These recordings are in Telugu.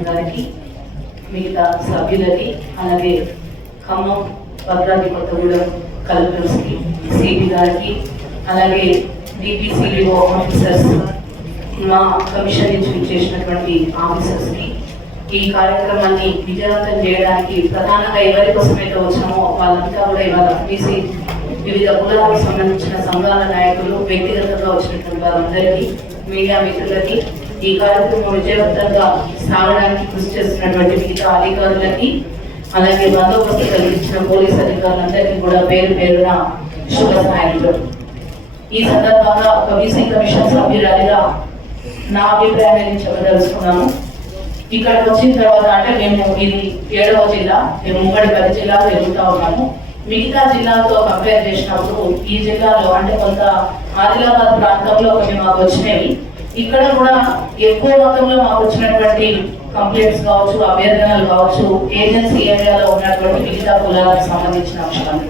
చైర్పర్సన్ గారికి, మిగతా సభ్యులకి, అలాగే ఖమ్మం, భద్రాద్రి కొత్తగూడెం కలెక్టర్స్కి, సిపి గారికి, అలాగే డిపిసిడిఓ ఆఫీసర్స్, మా కమిషన్ నుంచి చేసినటువంటి ఆఫీసర్స్కి, ఈ కార్యక్రమాన్ని విజయవంతం చేయడానికి ప్రధానంగా ఎవరి కోసమైతే వచ్చామో వాళ్ళంతా కూడా ఇవాళ బీసీ వివిధ కులాలకు సంబంధించిన సంఘాల నాయకులు, వ్యక్తిగతంగా వచ్చినటువంటి వారందరికీ, మీడియా మిత్రులకి, ఈ కార్యక్రమం విజయవంతంగా సాగడానికి కృషి చేస్తున్నటువంటి మిగతా అధికారులకి, అలాగే బందోబస్తు కల్పించిన పోలీస్ అధికారులందరికీ కూడా పేరు పేరున శుభ సాయంత్రం. ఈ సందర్భంగా ఒక బీసీ కమిషన్ సభ్యురాలిగా నా అభిప్రాయాన్ని చెప్పదలుచుకున్నాను. ఇక్కడికి వచ్చిన తర్వాత అంటే మేము ఇది 7వ జిల్లా, మేము ఉమ్మడి 10 జిల్లాలు ఎదుగుతా ఉన్నాము. మిగతా జిల్లాలతో కంపేర్ చేసినప్పుడు ఈ జిల్లాలో అంటే కొంత ఆదిలాబాద్ ప్రాంతంలో కొన్ని మాకు వచ్చినాయి. ఇక్కడ కూడా ఎక్కువ మొత్తంలో మాకు వచ్చినటువంటి కంప్లైంట్స్ కావచ్చు, అభ్యర్థనలు కావచ్చు, ఏజెన్సీ ఏరియాలో ఉన్నటువంటి మిగతా కులాలకు సంబంధించిన అంశాలు,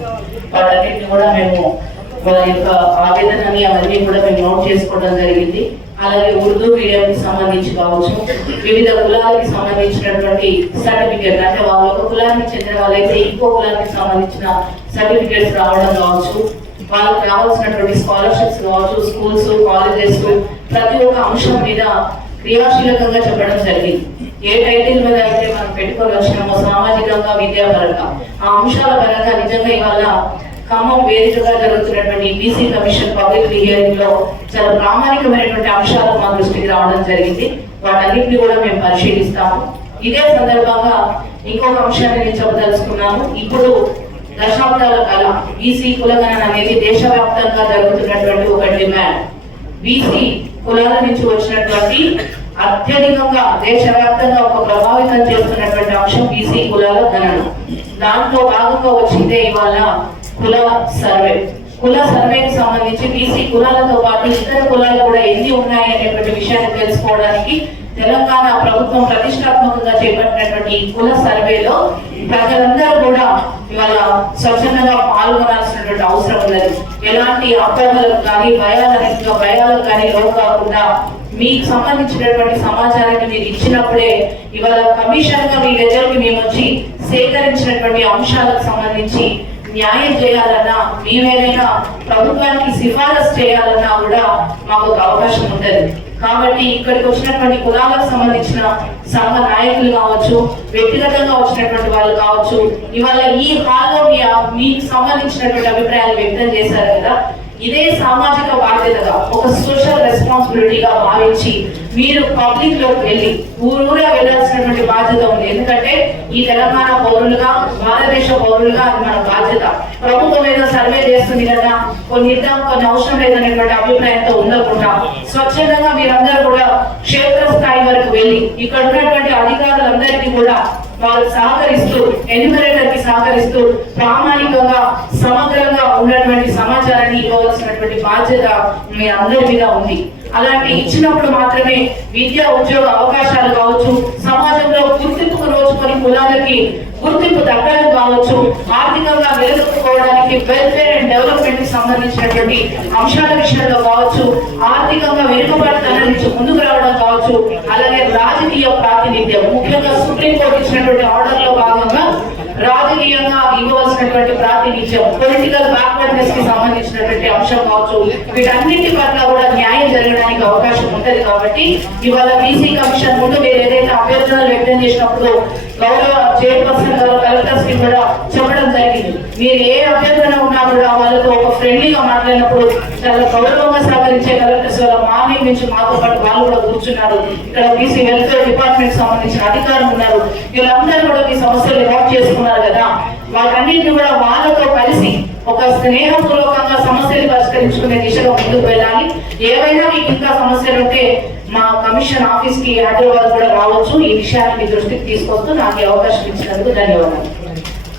వాటన్నిటిని కూడా మేము వాళ్ళ యొక్క ఆవేదనని అవన్నీ కూడా మేము నోట్ చేసుకోవడం జరిగింది. అలాగే ఉర్దూ మీడియంకి సంబంధించి కావచ్చు, వివిధ కులాలకి సంబంధించినటువంటి సర్టిఫికేట్ అంటే వాళ్ళ ఒక కులానికి చెందిన వాళ్ళైతే ఇంకో కులానికి సంబంధించిన సర్టిఫికేట్స్ రావడం కావచ్చు, వాళ్ళకి రావాల్సినటువంటి స్కాలర్షిప్స్ కావచ్చు, స్కూల్స్, కాలేజెస్, ప్రతి ఒక్క అంశం మీద క్రియాశీలకంగా చెప్పడం జరిగింది. ఏ టైటిల్ మీద అయితే మనం పెట్టుకొని వచ్చినామో సామాజికంగా, విద్యాపరంగా, ఆ అంశాల పరంగా నిజంగా ఇవాళ ఖమ్మం వేదికగా జరుగుతున్నటువంటి బీసీ కమిషన్ పబ్లిక్ హియరింగ్ లో చాలా ప్రామాణికమైనటువంటి అంశాలు మా దృష్టికి రావడం జరిగింది. వాటన్నింటినీ కూడా మేము పరిశీలిస్తాము. ఇదే సందర్భంగా ఇంకొక అంశాన్ని నేను చెప్పదలుచుకున్నాను. ఇప్పుడు దశాబ్దాల కళ బీసీ కులగణన అనేది దేశవ్యాప్తంగా జరుగుతున్నటువంటి ఒక డిమాండ్. బీసీ కులాల నుంచి వచ్చినటువంటి అత్యధికంగా దేశవ్యాప్తంగా ఒక ప్రభావితం చేస్తున్నటువంటి అంశం బీసీ కులాల గణన. దాంట్లో భాగంగా వచ్చిందే ఇవాళ కుల సర్వే. కుల సర్వేకి సంబంధించి బీసీ కులాలతో పాటు ఇతర కులాలు కూడా ఎన్ని ఉన్నాయి అనేటువంటి విషయాన్ని తెలుసుకోవడానికి తెలంగాణ ప్రభుత్వం ప్రతిష్టాత్మకంగా చేపట్టినటువంటి కుల సర్వేలో ప్రజలందరూ కూడా ఇవాళ స్వచ్ఛందంగా పాల్గొనాల్సినటువంటి అవసరం ఉన్నది. ఎలాంటి అపోహలకు కానీ భయాలకు కానీ లోటు కాకుండా మీకు సంబంధించినటువంటి సమాచారాన్ని మీరు ఇచ్చినప్పుడే ఇవాళ కమిషన్ గా మీ దగ్గరికి మేము వచ్చి సేకరించినటువంటి అంశాలకు సంబంధించి న్యాయం చేయాలన్నా, మేమేదైనా ప్రభుత్వానికి సిఫారసు చేయాలన్నా కూడా మాకు ఒక అవకాశం ఉంటుంది. కాబట్టి ఇక్కడికి వచ్చినటువంటి కులాలకు సంబంధించిన సంఘ నాయకులు కావచ్చు, వ్యక్తిగతంగా వచ్చినటువంటి వాళ్ళు కావచ్చు, ఇవాళ ఈ హాల్లో మీకు సంబంధించినటువంటి అభిప్రాయాలు వ్యక్తం చేశారు కదా, ఇదే సామాజిక బాధ్యతగా ఒక సోషల్ రెస్పాన్సిబిలిటీగా భావించి మీరు పబ్లిక్ లోకి వెళ్ళి ఊరూరా వెళ్ళాల్సినటువంటి బాధ్యత ఉంది. ఎందుకంటే ఈ తెలంగాణ పౌరులుగా, భారతదేశ పౌరులుగా అది మన బాధ్యత. ప్రభుత్వం ఏదో సర్వే చేస్తుంది కదా, కొన్ని అవసరం లేదనేటువంటి అభిప్రాయంతో ఉండకుండా స్వచ్ఛందంగా మీరందరూ కూడా క్షేత్రస్థాయి వరకు వెళ్ళి ఇక్కడ ఉన్నటువంటి అధికారులందరికీ కూడా వారు సహకరిస్తూ, ఎన్యూమరేటర్ కి సహకరిస్తూ ప్రామాణికంగా, సమగ్రంగా ఉన్నటువంటి సమాచారాన్ని ఇవ్వవలసినటువంటి బాధ్యత మీ అందరి మీద ఉంది. అలాంటి ఇచ్చినప్పుడు మాత్రమే విద్యా ఉద్యోగ అవకాశాలు కావచ్చు, సమాజంలో గుర్తింపుకు రోజుకొని కులాలకి గుర్తింపు దక్కడం కావచ్చు, ఆర్థికంగా వెలుగుకోవడానికి వెల్ఫేర్ అండ్ డెవలప్మెంట్ కి సంబంధించినటువంటి అంశాల విషయంలో కావచ్చు, ఆర్థికంగా వెనుకబడతనం నుంచి ముందుకు రావడం కావచ్చు, అలాగే రాజకీయ ప్రాతినిధ్యం, ముఖ్యంగా సుప్రీంకోర్టు ఇచ్చినటువంటి ఆర్డర్ లో భాగంగా రాజకీయంగా ఇవ్వవలసినటువంటి ప్రాతినిధ్యం, పొలిటికల్ బ్యాక్వర్డ్నెస్ కి సంబంధించినటువంటి అంశం కావచ్చు, వీటన్నింటి పట్ల కూడా న్యాయం జరగడానికి అవకాశం ఉంటది. కాబట్టి ఇవాళ బీసీ కమిషన్ ముందు మీరు ఏదైతే అభ్యర్థనలు వ్యక్తం చేసినప్పుడు గౌరవ చైర్పర్సన్ కలెక్టర్స్ కి కూడా చెప్పడం జరిగింది. మీరు ఏ అభ్యర్థన ఉన్నా కూడా వాళ్ళతో ఒక ఫ్రెండ్లీగా మాట్లాడినప్పుడు చాలా గౌరవంగా సహకరించే కలెక్టర్స్ వాళ్ళ మార్నింగ్ నుంచి మాతో పాటు వాళ్ళు కూడా కూర్చున్నారు. ఇక్కడ బీసీ వెల్ఫేర్ డిపార్ట్మెంట్ సంబంధించిన అధికారులు ఉన్నారు. వీళ్ళందరూ కూడా మీ సమస్యలు నోట్ చేసుకున్నారు కదా, వాటన్నింటినీ కూడా వాళ్ళతో కలిసి ఒక స్నేహపూర్వకంగా సమస్యలు పరిష్కరించుకునే దిశగా ముందుకు వెళ్ళాలి. ఏవైనా మీకు ఇంకా సమస్యలు ఉంటే మా కమిషన్ ఆఫీస్ కి హైదరాబాద్ కూడా రావచ్చు. ఈ విషయాన్ని మీ దృష్టికి తీసుకొస్తూ నాకు అవకాశం ఇచ్చినందుకు ధన్యవాదాలు.